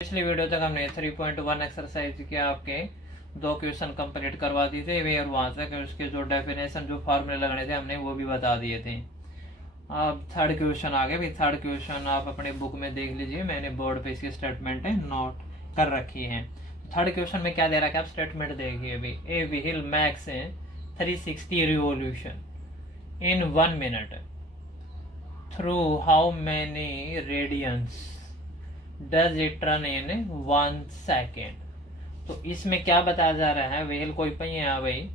पिछली वीडियो तक हमने 3.1 एक्सरसाइज के आपके 2 क्वेश्चन कंप्लीट करवा दिए थे वे, और वहाँ तक उसके जो डेफिनेशन जो फार्मूले लगाने थे हमने वो भी बता दिए थे। अब थर्ड क्वेश्चन आ गया भाई। थर्ड क्वेश्चन आप अपने बुक में देख लीजिए, मैंने बोर्ड पे इसकी स्टेटमेंट नोट कर रखी है। थर्ड क्वेश्चन में क्या दे रखा है आप स्टेटमेंट देखिए भाई। A wheel makes 360 revolution in 1 minute through how many radians does it run in 1 second. तो इसमें क्या बताया जा रहा है, व्हील कोई पहिया भाई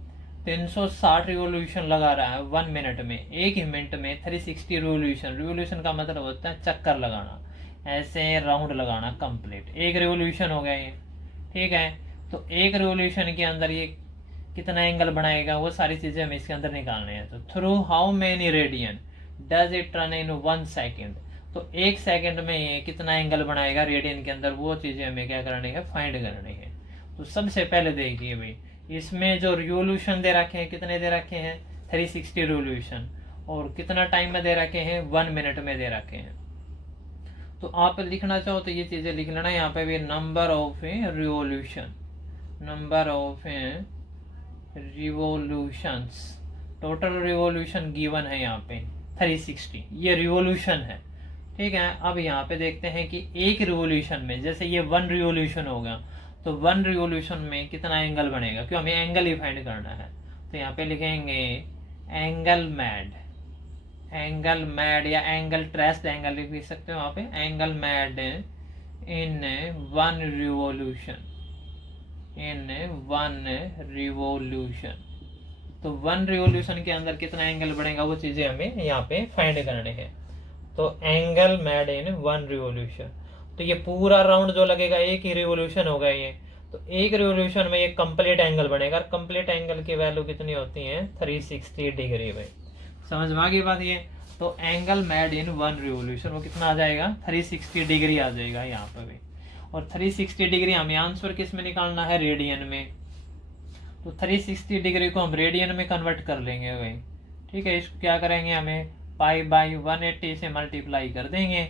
360 रिवोल्यूशन लगा रहा है 1 मिनट में, एक ही मिनट में 360 रिवोल्यूशन। रिवोल्यूशन का मतलब होता है चक्कर लगाना, ऐसे राउंड लगाना कंप्लीट। एक रिवोल्यूशन हो गया ये, ठीक है। तो एक रिवोल्यूशन के अंदर ये कितना एंगल बनाएगा वो सारी चीजें हमें इसके अंदर निकालने हैं। तो through how many radian does it run in 1 second, तो 1 सेकंड में ये कितना एंगल बनाएगा रेडियन के अंदर, वो चीजें हमें क्या करनी है, फाइंड करनी है। तो सबसे पहले देखिए भाई, इसमें जो रिवोल्यूशन दे रखे हैं कितने दे रखे हैं 360 रिवोल्यूशन, और कितना टाइम में दे रखे हैं 1 मिनट में दे रखे हैं। तो आप लिखना चाहो तो ये चीजें लिख लेना यहाँ पे भी, number of revolution, number of revolutions, total revolution given है यहाँ पे 360, ये रिवोल्यूशन है, ठीक है। अब यहाँ पे देखते हैं कि एक रिवोल्यूशन में, जैसे ये 1 रिवोल्यूशन होगा तो 1 रिवोल्यूशन में कितना एंगल बनेगा, क्यों हमें एंगल ही फाइंड करना है। तो यहाँ पे लिखेंगे एंगल मैड, एंगल मैड या एंगल ट्रेस्ड एंगल लिख सकते हो वहाँ पे, angle mad in 1 revolution, in 1 revolution. तो 1 रिवोल्यूशन के अंदर कितना एंगल बढ़ेगा वो चीजें हमें यहाँ पे फाइंड करने हैं। तो एंगल मैड इन 1 रिवोल्यूशन, तो ये पूरा राउंड जो लगेगा एक ही रिवोल्यूशन होगा ये। तो एक रिवोल्यूशन में ये कंप्लीट एंगल बनेगा, और कंप्लीट एंगल की वैल्यू कितनी होती है 360 डिग्री भाई। समझ में आ गई बात ये। तो एंगल मैड इन 1 रिवोल्यूशन वो कितना आ जाएगा 360 डिग्री आ जाएगा यहाँ पर भी। और 360 डिग्री हमें आंसर किस में निकालना है, रेडियन में। तो 360 डिग्री को हम रेडियन में कन्वर्ट कर लेंगे भाई, ठीक है। इसको क्या करेंगे, हमें पाई बाई 180 से मल्टीप्लाई कर देंगे,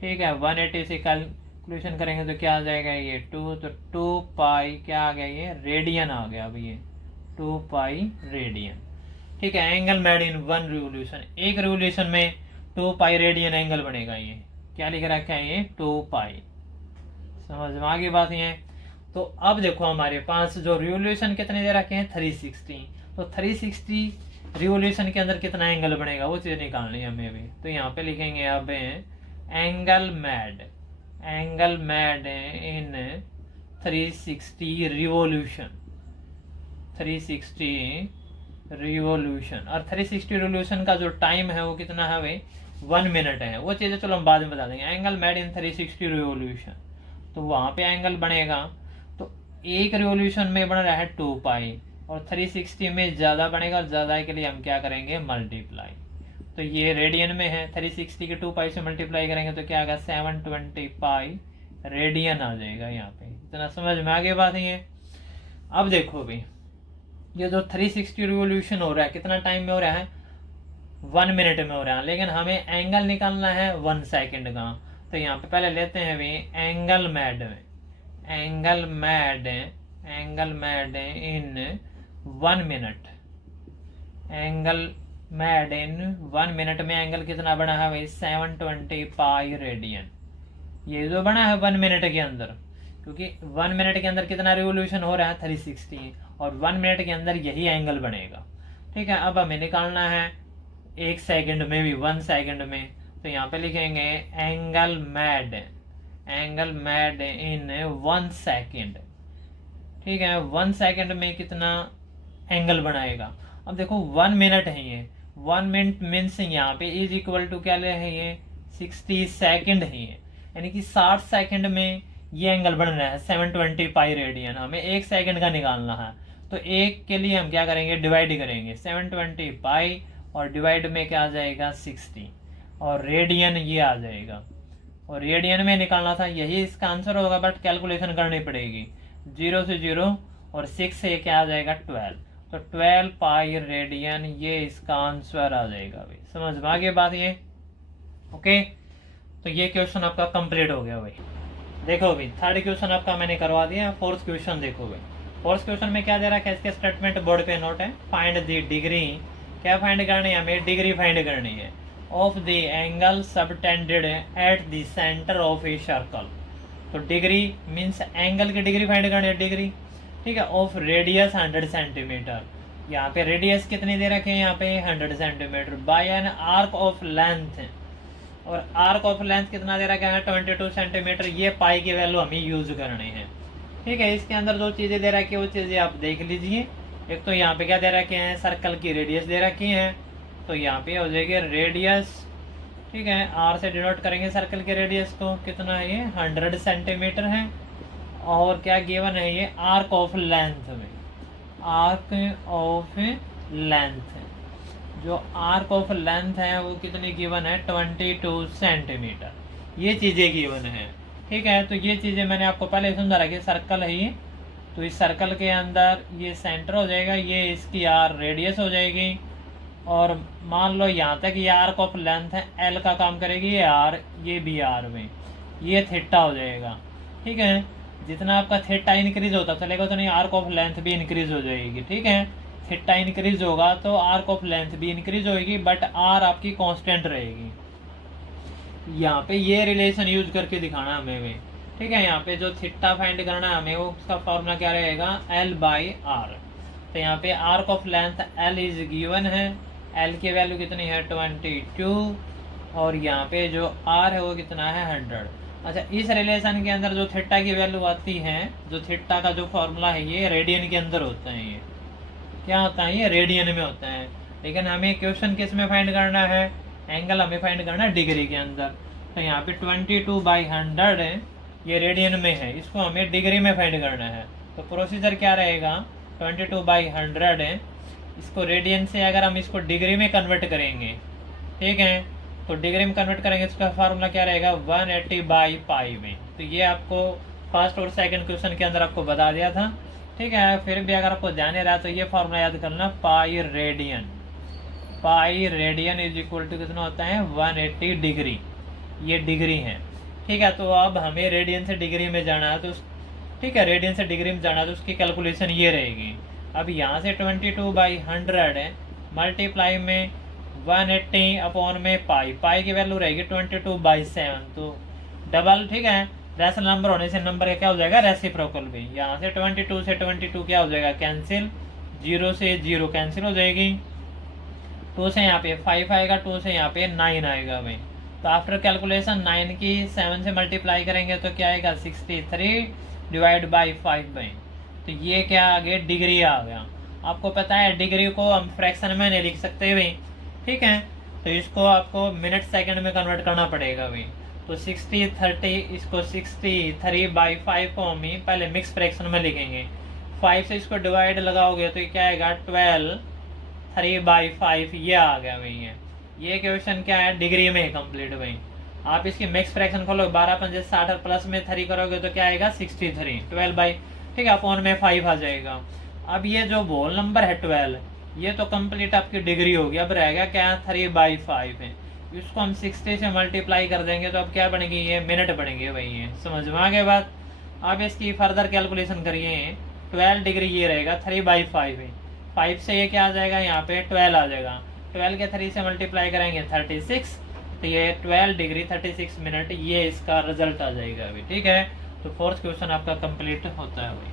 ठीक है। 180 से कैलकुलेशन करेंगे तो क्या आ जाएगा ये 2, तो 2 पाई क्या आ गया ये रेडियन आ गया अभी ये 2 पाई रेडियन, ठीक है। एंगल मेड इन 1 रिवोल्यूशन, एक रिवोल्यूशन में 2 पाई रेडियन एंगल बनेगा, ये क्या लिख रखा है ये 2 पाई। समझ में आ गई बात ये। तो अब देखो हमारे पास जो रिवोल्यूशन कितने दे रखे हैं 360, तो 360 रिवोल्यूशन के अंदर कितना एंगल बनेगा वो चीज निकालनी है हमें भी। तो यहाँ पे लिखेंगे अब angle mad, angle mad in 360 revolution, 360 revolution. और 360 रिवोल्यूशन का जो टाइम है वो कितना है भाई 1 मिनट है। वो चीजें चलो हम बाद में बता देंगे। एंगल मैड इन 360 रिवोल्यूशन, तो वहां पे एंगल बनेगा, तो एक रिवोल्यूशन में बन रहा है 2 पाई, और 360 में ज्यादा बनेगा, और ज्यादा के लिए हम क्या करेंगे मल्टीप्लाई। तो ये रेडियन में है, 360 के 2 पाई से मल्टीप्लाई करेंगे तो क्या आएगा 720 पाई रेडियन आ जाएगा यहाँ पे। इतना समझ में आगे बात है ये। अब देखो भाई, ये जो 360 रिवोल्यूशन हो रहा है कितना टाइम में हो रहा है 1 मिनट में हो रहा है, लेकिन हमें एंगल निकालना है 1 सेकेंड का। तो यहाँ पे पहले लेते हैं भाई एंगल मैड में, angle mad, angle mad in 1 minute, angle mad in 1 minute में एंगल कितना बना है भाई 720 पाई रेडियन। ये जो बना है 1 मिनट के अंदर, क्योंकि 1 मिनट के अंदर कितना रिवोल्यूशन हो रहा है 360, और 1 मिनट के अंदर यही एंगल बनेगा, ठीक है। अब हमें निकालना है 1 सेकंड में भी, 1 सेकंड में। तो यहाँ पे लिखेंगे angle mad, angle mad in 1 second, ठीक है। 1 सेकेंड में कितना एंगल बनाएगा। अब देखो 1 मिनट है ये, 1 मिनट मीन्स यहाँ पे इज इक्वल टू क्या ले है ये 60 सेकेंड है ये, यानी कि 60 सेकेंड में ये एंगल बन रहा है 720 पाई रेडियन। हमें 1 सेकेंड का निकालना है, तो एक के लिए हम क्या करेंगे डिवाइड करेंगे 720 पाई, और डिवाइड में क्या आ जाएगा 60, और रेडियन ये आ जाएगा। और रेडियन में निकालना था, यही इसका आंसर होगा, बट कैलकुलेशन करनी पड़ेगी। 0 से 0 और 6 से क्या आ जाएगा 12, तो 12 पाई रेडियन ये इसका आंसर आ जाएगा भाई। समझ में आ गई बात ये, ओके। तो ये क्वेश्चन आपका कंप्लीट हो गया भाई। देखो भाई थर्ड क्वेश्चन आपका मैंने करवा दिया। फोर्थ क्वेश्चन देखो भाई, फोर्थ क्वेश्चन में क्या दे रहा है, इसके स्टेटमेंट बोर्ड पे नोट है। फाइंड द डिग्री, क्या फाइंड करनी है हमें, डिग्री फाइंड करनी है of the angle subtended at the centre of a circle. तो डिग्री मीन्स एंगल की डिग्री फाइंड करनी है, डिग्री, ठीक है, ऑफ रेडियस 100 सेंटीमीटर। यहाँ पे रेडियस कितनी दे रखे हैं, यहाँ पे 100 centimetre bye an arc of length, और आर्क ऑफ लेंथ कितना दे रखा है 22 सेंटीमीटर। ये पाई की वैल्यू हमें यूज करनी है, ठीक है। इसके अंदर जो चीज़ें दे रखी है वो चीज़ें आप देख लीजिए। एक तो यहाँ पे क्या दे रखे हैं, सर्कल की रेडियस दे रखी है, तो यहाँ पे हो जाएगी रेडियस, ठीक है, आर से डिनोट करेंगे सर्कल के रेडियस को, कितना है ये 100 सेंटीमीटर है। और क्या गिवन है ये आर्क ऑफ लेंथ में, आर्क ऑफ लेंथ, जो आर्क ऑफ लेंथ है वो कितनी गिवन है 22 सेंटीमीटर, ये चीज़ें गिवन है, ठीक है। तो ये चीज़ें मैंने आपको पहले समझा रखी, सर्कल है ये, तो इस सर्कल के अंदर ये सेंटर हो जाएगा, ये इसकी आर रेडियस हो जाएगी, और मान लो यहाँ तक ये आर्क ऑफ लेंथ है, एल का काम करेगी ये आर, ये भी आर में, ये थीटा हो जाएगा, ठीक है। जितना आपका थीटा इंक्रीज होता चलेगा तो नहीं आर्क ऑफ लेंथ भी इंक्रीज हो जाएगी, ठीक है। थीटा इंक्रीज होगा तो आर्क ऑफ लेंथ भी इंक्रीज होगी, बट आर आपकी कांस्टेंट रहेगी। यहाँ पे ये रिलेशन यूज करके दिखाना हमें भी, ठीक है। यहाँ पे जो थीटा फाइंड करना है हमें, वो उसका फॉर्मूला क्या रहेगा, एल बाई आर। तो यहाँ पे arc of length L is given है, एल की वैल्यू कितनी है 22, और यहाँ पे जो आर है वो कितना है 100। अच्छा, इस रिलेशन के अंदर जो थीटा की वैल्यू आती है, जो थीटा का जो फॉर्मूला है ये रेडियन के अंदर होता है, ये क्या होता है, ये रेडियन में होता है। लेकिन हमें क्वेश्चन किस में फाइंड करना है, एंगल हमें फाइंड करना है डिग्री के अंदर। तो यहाँ पे 22/100 है, ये रेडियन में है, इसको हमें डिग्री में फाइंड करना है। तो प्रोसीजर क्या रहेगा, 22/100 है, इसको रेडियन से अगर हम इसको डिग्री में कन्वर्ट करेंगे, ठीक है, तो डिग्री में कन्वर्ट करेंगे, इसका फार्मूला क्या रहेगा 180/पाई में। तो ये आपको फर्स्ट और सेकंड क्वेश्चन के अंदर आपको बता दिया था, ठीक है। फिर भी अगर आपको ध्यान रहा तो ये फार्मूला याद करना, pi radian, pi radian is equal to कितना होता है 180 डिग्री, ये डिग्री है, ठीक है। तो अब हमें रेडियन से डिग्री में जाना है, तो ठीक है, रेडियन से डिग्री में जाना है तो उसकी कैलकुलेशन ये रहेगी। अब यहाँ से 22/100 है, मल्टीप्लाई में 180 अपॉन में पाई, पाई की वैल्यू रहेगी 22/7, तो डबल, ठीक है। रैशनल नंबर होने से नंबर का क्या हो जाएगा, रेसिप्रोकल भी। यहाँ से 22 से 22 क्या हो जाएगा, कैंसिल, 0 से 0 कैंसिल हो जाएगी, 2 से यहाँ पे 5 आएगा, 2 से यहाँ पे 9 आएगा भाई। तो आफ्टर कैलकुलेशन 9 की 7 से मल्टीप्लाई करेंगे तो क्या आएगा 63 डिवाइड बाई 5 भाई। तो ये क्या आ गया, डिग्री आ गया। आपको पता है डिग्री को हम फ्रैक्शन में नहीं लिख सकते भाई, ठीक है, तो इसको आपको मिनट सेकंड में कन्वर्ट करना पड़ेगा भाई। तो 60/30, इसको 63/5 को हम ही पहले मिक्स फ्रैक्शन में लिखेंगे, 5 से इसको डिवाइड लगाओगे तो क्या आएगा 12, 3/5, ये आ गया भाई। ये क्वेश्चन क्या है, डिग्री में कंप्लीट भाई। आप इसकी मिक्स फ्रैक्शन खोलो, 12×5 = 60 प्लस में 3 करोगे तो क्या आएगा 63, 12 ठीक है, अपॉन में 5 आ जाएगा। अब ये जो होल नंबर है 12, ये तो कंप्लीट आपकी डिग्री होगी। अब रहेगा क्या 3/5 है, इसको हम 60 से मल्टीप्लाई कर देंगे तो अब क्या बनेगी, ये मिनट बनेंगे भाई। ये समझ में आ गए बात। अब इसकी फर्दर कैलकुलेशन करिए, 12 डिग्री ये रहेगा 3/5 है, 5 से ये क्या आ जाएगा, यहाँ पे 12 आ जाएगा, 12 के 3 से मल्टीप्लाई करेंगे 36, तो ये 12 डिग्री 36 मिनट, ये इसका रिजल्ट आ जाएगा अभी, ठीक है। तो फोर्थ क्वेश्चन आपका कंप्लीट होता है भाई।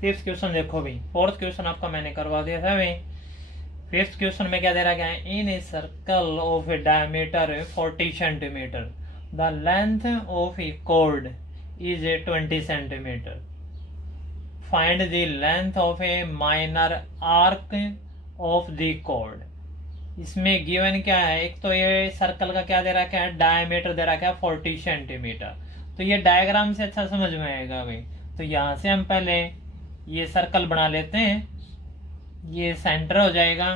फिफ्थ क्वेश्चन देखो भाई, फोर्थ क्वेश्चन आपका मैंने करवा दिया था भाई। फिफ्थ क्वेश्चन में क्या दे रहा है, in a circle of a diameter 40 centimetre the length of a chord is 20 centimetre, find the length of a minor arc of the chord. इसमें गिवन क्या है, एक तो ये सर्कल का क्या दे रखा है, डायमीटर दे रखा है 40 सेंटीमीटर। तो ये डायग्राम से अच्छा समझ में आएगा भाई। तो यहाँ से हम पहले ये सर्कल बना लेते हैं, ये सेंटर हो जाएगा।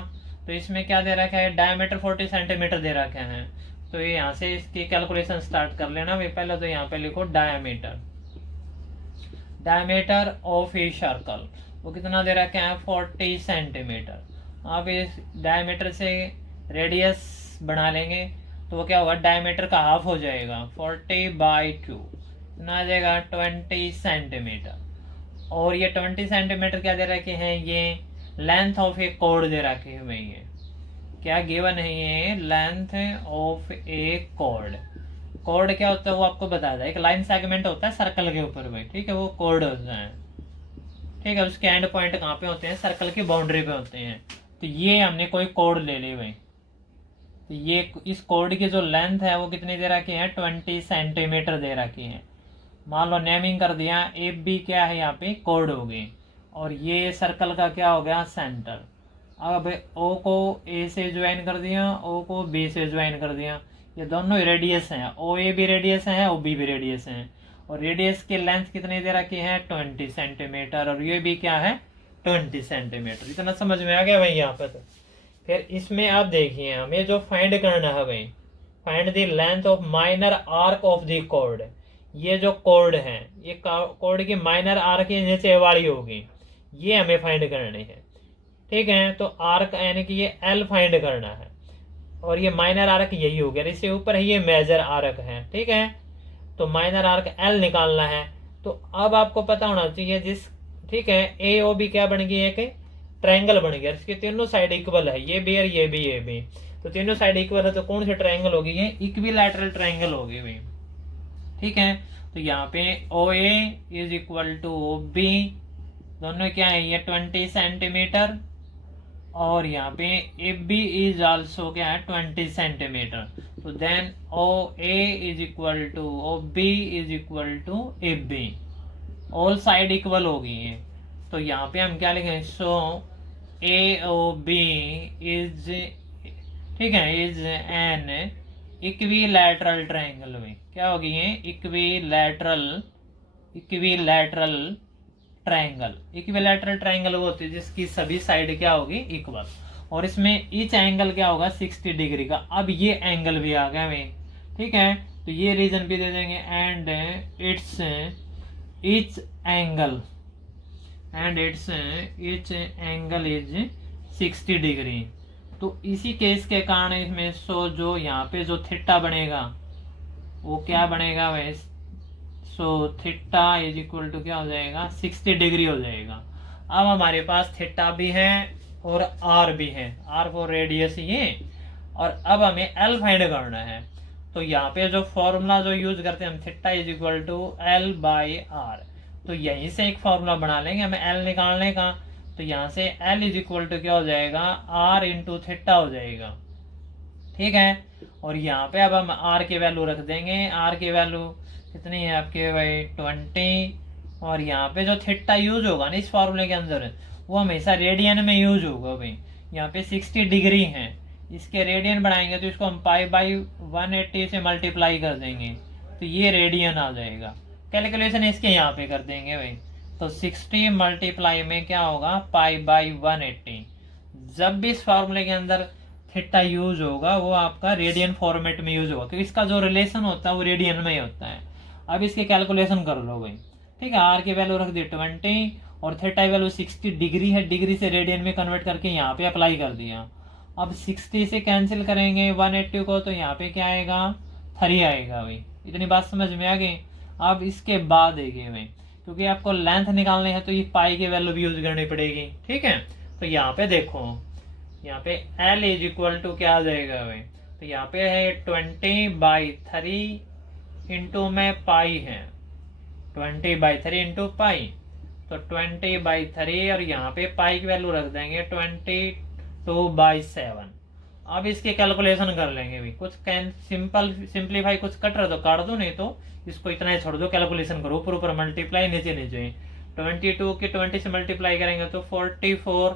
तो इसमें क्या दे रखा है, डायमीटर 40 सेंटीमीटर दे रखे हैं। तो ये यहाँ से इसकी कैलकुलेशन स्टार्ट कर लेना भाई। पहले तो यहाँ पे लिखो diameter, diameter of a circle, वो कितना दे रखे हैं 40 सेंटीमीटर। आप इस डायमीटर से रेडियस बना लेंगे तो वो क्या होगा, डायमीटर का हाफ हो जाएगा 40/2, कितना आ जाएगा 20 सेंटीमीटर। और ये 20 सेंटीमीटर क्या दे रखे हैं, ये लेंथ ऑफ ए कॉर्ड दे रखे हुए हैं। क्या गिवन है, ये length of a chord. Chord क्या होता है वो आपको बता दें, एक लाइन सेगमेंट होता है सर्कल के ऊपर में, ठीक है, वो कॉर्ड होता है। ठीक है, उसके एंड पॉइंट कहाँ पे होते हैं, सर्कल की बाउंड्री पे होते हैं। तो ये हमने कोई कॉर्ड ले ली भाई, तो ये इस कॉर्ड की जो लेंथ है वो कितनी दे रखी है, 20 सेंटीमीटर दे रखी है। मान लो नेमिंग कर दिया, ए बी क्या है यहाँ पे कॉर्ड हो गई, और ये सर्कल का क्या हो गया, सेंटर। अब ओ को ए से ज्वाइन कर दिया, ओ को बी से ज्वाइन कर दिया, ये दोनों रेडियस हैं, ओ ए भी रेडियस है, ओ बी भी रेडियस है, और रेडियस की लेंथ कितनी दे रखी है, 20 सेंटीमीटर, और ये भी क्या है, 20 सेंटीमीटर। इतना समझ में आ गया भाई यहाँ पे। तो फिर इसमें आप देखिए, हमें जो फाइंड करना है भाई, find the length of minor arc of the chord. ये जो कॉर्ड है, ये कॉर्ड की माइनर आर्क के नीचे वाली होगी, ये हमें फाइंड करनी है। ठीक है, तो आर्क यानी कि ये एल फाइंड करना है, और ये माइनर आर्क यही हो गया, इससे ऊपर ही ये मेजर आर्क है। ठीक है, तो माइनर आर्क एल निकालना है। तो अब आपको पता होना चाहिए जिस, ठीक है, ए ओ बी क्या बन गई, एक ट्रायंगल बन गया, इसकी तीनों साइड इक्वल है, ये भी और ये भी, ये भी, तो तीनों साइड इक्वल है, तो कौन सी ट्रायंगल होगी, ये इक्विलैटरल ट्रायंगल होगी भाई। ठीक है, तो यहाँ पे O A is equal to O B, दोनों क्या है, ये 20 सेंटीमीटर, और यहाँ पे ए बी इज आल्सो क्या है, 20 सेंटीमीटर। तो then O A is equal to O B is equal to A B, all side equal हो गई है। तो यहाँ पे हम क्या लिखें, सो ए ओ बी इज, ठीक है, इज एन इक्विलैटरल ट्रायंगल में, क्या होगी ये, equilateral, equilateral triangle. Equilateral triangle वो होती है जिसकी सभी साइड क्या होगी, इक्वल, और इसमें ईच एंगल क्या होगा, 60 डिग्री का। अब ये एंगल भी आ गया भाई, ठीक है, तो ये रीजन भी दे देंगे, and it's each angle, and it's each angle is 60 degree. तो इसी केस के कारण इसमें सो जो यहाँ पे जो थीटा बनेगा वो क्या बनेगा भाई, so theta is equal to क्या हो जाएगा, 60 डिग्री हो जाएगा। अब हमारे पास थीटा भी है और आर भी है, आर फॉर रेडियस ये, और अब हमें एल फाइंड करना है। तो यहाँ पे जो फॉर्मूला जो यूज करते हैं हम, theta is equal to L by R, तो यहीं से एक फॉर्मूला बना लेंगे हमें एल निकालने का। तो यहाँ से एल इज इक्वल टू क्या हो जाएगा, आर इंटू थीटा हो जाएगा। ठीक है, और यहाँ पे अब हम आर की वैल्यू रख देंगे, आर की वैल्यू कितनी है आपके भाई, 20, और यहाँ पे जो थीटा यूज होगा ना इस फॉर्मूले के अंदर, वो हमेशा रेडियन में यूज होगा भाई। यहाँ पे 60 डिग्री है, इसके रेडियन बनाएंगे तो इसको हम पाई बाई 180 से मल्टीप्लाई कर देंगे, तो ये रेडियन आ जाएगा। कैलकुलेशन इसके यहाँ पे कर देंगे भाई, तो 60 मल्टीप्लाई में क्या होगा, पाई बाई 180। जब भी इस फॉर्मूले के अंदर थीटा यूज होगा वो आपका रेडियन फॉर्मेट में यूज होगा, क्योंकि इसका जो रिलेशन होता है वो रेडियन में ही होता है। अब इसकी कैलकुलेशन कर लो भाई, ठीक है, आर की वैल्यू रख दी 20, और थीटा वैल्यू 60 डिग्री है, डिग्री से रेडियन में कन्वर्ट करके यहाँ पे अप्लाई कर दिया। अब 60 से कैंसिल करेंगे 180 को, तो यहाँ पे क्या आएगा, 3 आएगा भाई। इतनी बात समझ में आ गई। अब इसके बाद देंगे भाई, क्योंकि आपको लेंथ निकालनी है तो ये पाई की वैल्यू भी यूज करनी पड़ेगी। ठीक है, तो यहाँ पे देखो, यहाँ पे L इज इक्वल टू क्या आ जाएगा भाई, तो यहाँ पे है 20/3 इंटू में पाई है, 20/3 इंटू पाई, तो 20/3, और यहाँ पे पाई की वैल्यू रख देंगे 22/7। अब इसके कैलकुलेशन कर लेंगे भी, कुछ सिंपल सिंप्लीफाई कुछ कट रहा तो काट दो, नहीं तो इसको इतना ही छोड़ दो, कैलकुलेशन करो, ऊपर ऊपर मल्टीप्लाई, नीचे नीचे 22 के 20 से मल्टीप्लाई करेंगे तो 44,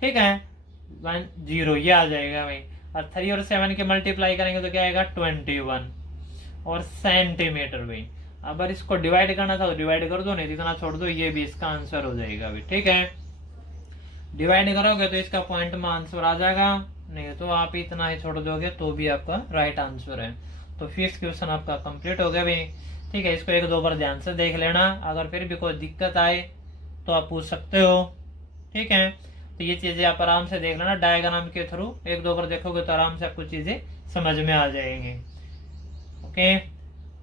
ठीक है, 10 ये आ जाएगा भाई, और 3 और 7 के मल्टीप्लाई करेंगे तो क्या आएगा, 21 और सेंटीमीटर भाई। अगर इसको डिवाइड करना था तो डिवाइड कर दो, नहीं इतना छोड़ दो, ये भी इसका आंसर हो जाएगा भाई। ठीक है, डिवाइड करोगे तो इसका पॉइंट में आंसर आ जाएगा, नहीं तो आप इतना ही छोड़ दोगे तो भी आपका राइट आंसर है। तो 5th क्वेश्चन आपका कंप्लीट हो गया भाई। ठीक है, इसको 1-2 बार ध्यान से देख लेना, अगर फिर भी कोई दिक्कत आए तो आप पूछ सकते हो। ठीक है, तो ये चीज़ें आप आराम से देख लेना, डायग्राम के थ्रू 1-2 बार देखोगे तो आराम से आपको चीज़ें समझ में आ जाएंगी। ओके,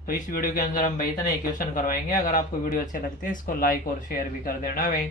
तो इस वीडियो के अंदर हम भाई इतना ही क्वेश्चन करवाएंगे। अगर आपको वीडियो अच्छे लगते हैं इसको लाइक और शेयर भी कर देना भाई।